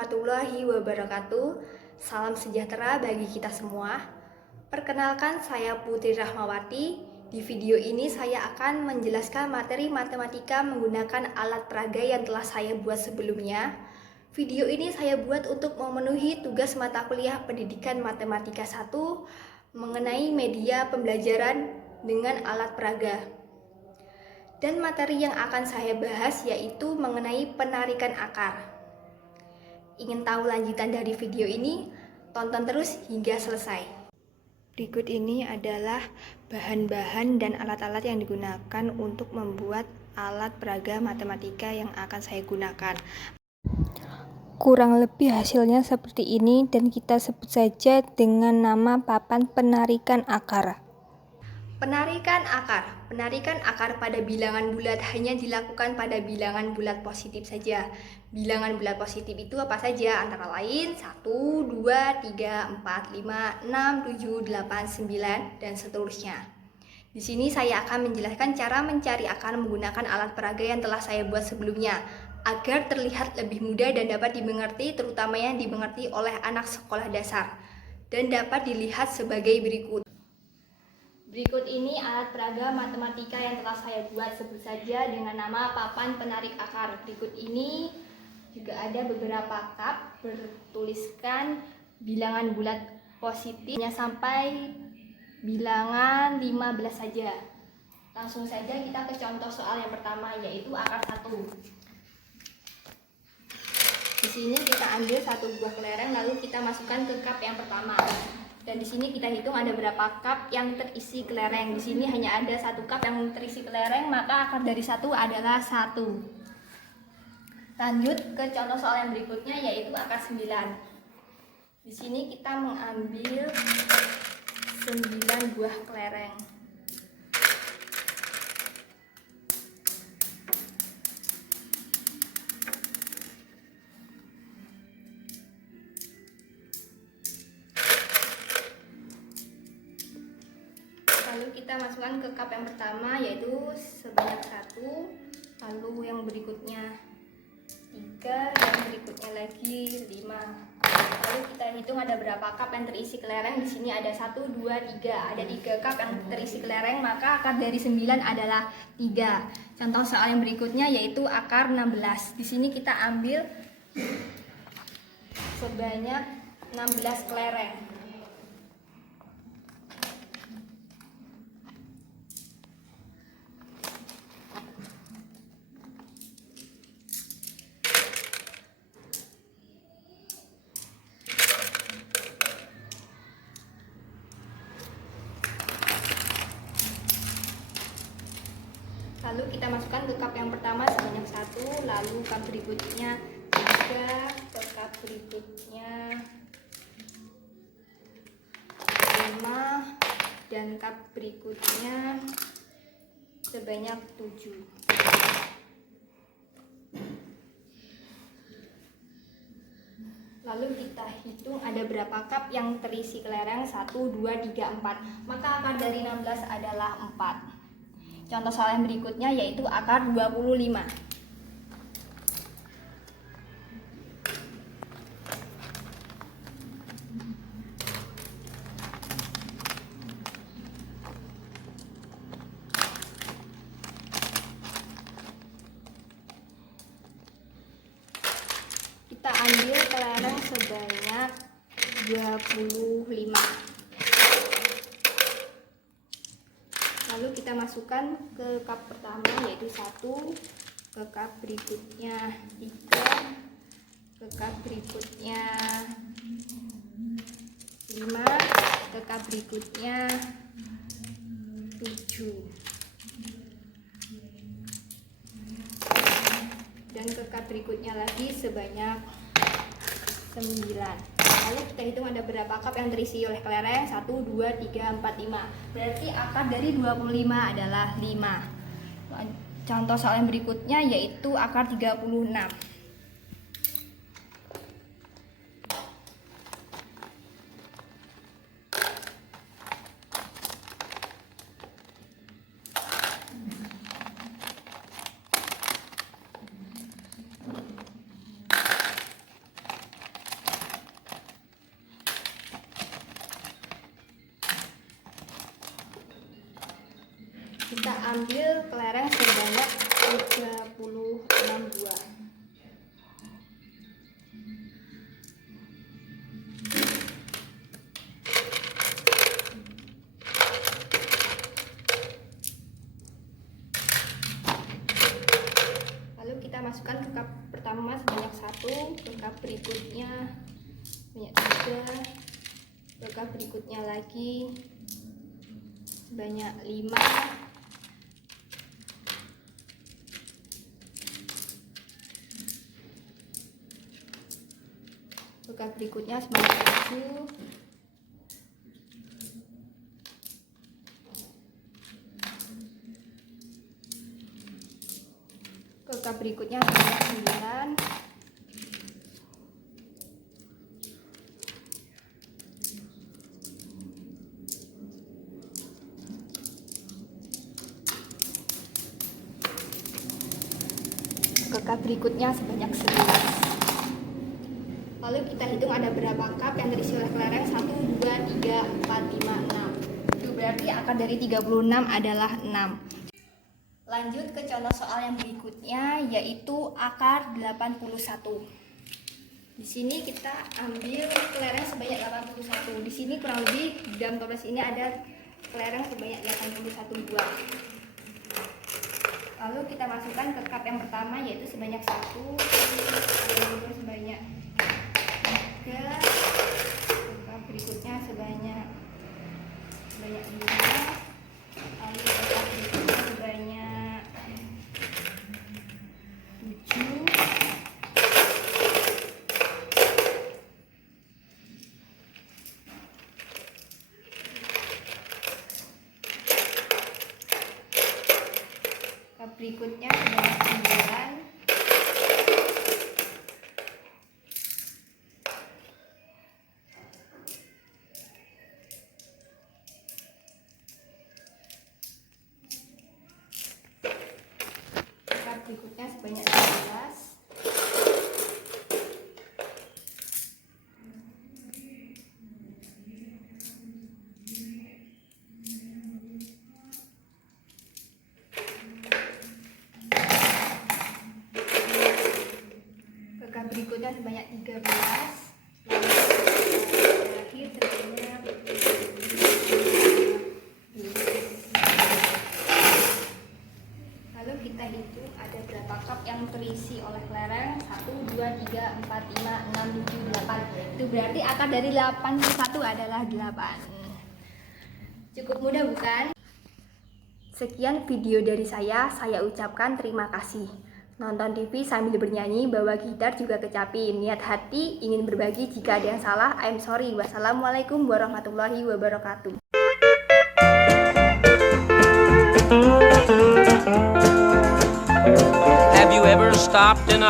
warahmatullahi wabarakatuh. Salam sejahtera bagi kita semua. Perkenalkan, saya Putri Rahmawati. Di video ini saya akan menjelaskan materi matematika menggunakan alat peraga yang telah saya buat sebelumnya. Video ini saya buat untuk memenuhi tugas mata kuliah Pendidikan Matematika 1 mengenai media pembelajaran dengan alat peraga. Dan materi yang akan saya bahas yaitu mengenai penarikan akar. Ingin tahu lanjutan dari video ini? Tonton terus hingga selesai. Berikut ini adalah bahan-bahan dan alat-alat yang digunakan untuk membuat alat peraga matematika yang akan saya gunakan. Kurang lebih hasilnya seperti ini dan kita sebut saja dengan nama papan penarikan akar. Penarikan akar. Penarikan akar pada bilangan bulat hanya dilakukan pada bilangan bulat positif saja. Bilangan bulat positif itu apa saja? Antara lain 1, 2, 3, 4, 5, 6, 7, 8, 9, dan seterusnya. Di sini saya akan menjelaskan cara mencari akar menggunakan alat peraga yang telah saya buat sebelumnya, agar terlihat lebih mudah dan dapat dimengerti, terutama yang dimengerti oleh anak sekolah dasar, dan dapat dilihat sebagai berikut. Berikut ini alat peraga matematika yang telah saya buat, sebut saja dengan nama papan penarik akar. Berikut ini juga ada beberapa cup bertuliskan bilangan bulat positifnya sampai bilangan 15 saja. Langsung saja kita ke contoh soal yang pertama, yaitu akar 1. Di sini kita ambil satu buah kelereng lalu kita masukkan ke cup yang pertama. Dan di sini kita hitung ada berapa cup yang terisi kelereng. Di sini hanya ada satu cup yang terisi kelereng, maka akar dari 1 adalah 1. Lanjut ke contoh soal yang berikutnya, yaitu akar 9. Di sini kita mengambil 9 buah kelereng. Lalu kita masukkan ke cup yang pertama, yaitu sebanyak 1, lalu yang berikutnya 3, yang berikutnya lagi 5. Lalu kita hitung ada berapa cup yang terisi kelereng. Di sini ada 1, 2, 3. Ada 3 cup yang terisi kelereng, maka akar dari 9 adalah 3. Contoh soal yang berikutnya yaitu akar 16. Di sini kita ambil sebanyak 16 kelereng. Lalu kita masukkan ke cup yang pertama sebanyak 1, lalu cup berikutnya 3, ke cup berikutnya 5, dan cup berikutnya sebanyak 7. Lalu kita hitung ada berapa cup yang terisi kelereng, 1, 2, 3, 4. Maka akar dari 16 adalah 4. Contoh soal yang berikutnya yaitu akar 25. Kita ambil kelereng sebanyak 25. Lalu kita masukkan ke cup pertama yaitu 1, ke cup berikutnya 3, ke cup berikutnya 5, ke cup berikutnya 7, dan ke cup berikutnya lagi sebanyak 9. Lalu kita hitung ada berapa cup yang terisi oleh kelereng, 1, 2, 3, 4, 5. Berarti akar dari 25 adalah 5. Contoh soal yang berikutnya yaitu akar 36. kita ambil kelereng sebanyak 36 buah. Lalu kita masukkan ke cup pertama sebanyak 1, ke cup berikutnya sebanyak 3, ke cup berikutnya lagi sebanyak 5, ke cup berikutnya sebanyak 7, ke cup berikutnya sebanyak 9, ke cup berikutnya sebanyak 11. Lalu kita hitung ada berapa cup yang terisi oleh kelereng. 1, 2, 3, 4, 5, 6. Itu berarti akar dari 36 adalah 6. Lanjut ke contoh soal yang berikutnya, yaitu akar 81. Di sini kita ambil kelereng sebanyak 81. Di sini kurang lebih di dalam toples ini ada kelereng sebanyak 81 buah. Lalu kita masukkan ke cup yang pertama, yaitu sebanyak 1, lalu sebanyak 3, cup berikutnya sebanyak 5, lalu cup berikutnya sebanyak 7, cup berikutnya sebanyak 9, berikutnya sebanyak 12, kakak berikutnya sebanyak 13, lalu terakhir sebanyak 12. Lalu kita hitung ada berapa cup yang terisi oleh kelereng. 1, 2, 3, 4, 5, 6, 7, 8. Itu berarti akar dari 81 adalah 8. Cukup mudah bukan? Sekian video dari saya ucapkan terima kasih. Nonton TV sambil bernyanyi, bawa gitar juga kecapi. Niat hati ingin berbagi, jika ada yang salah, I'm sorry. Wassalamualaikum warahmatullahi wabarakatuh. Have you ever stopped in a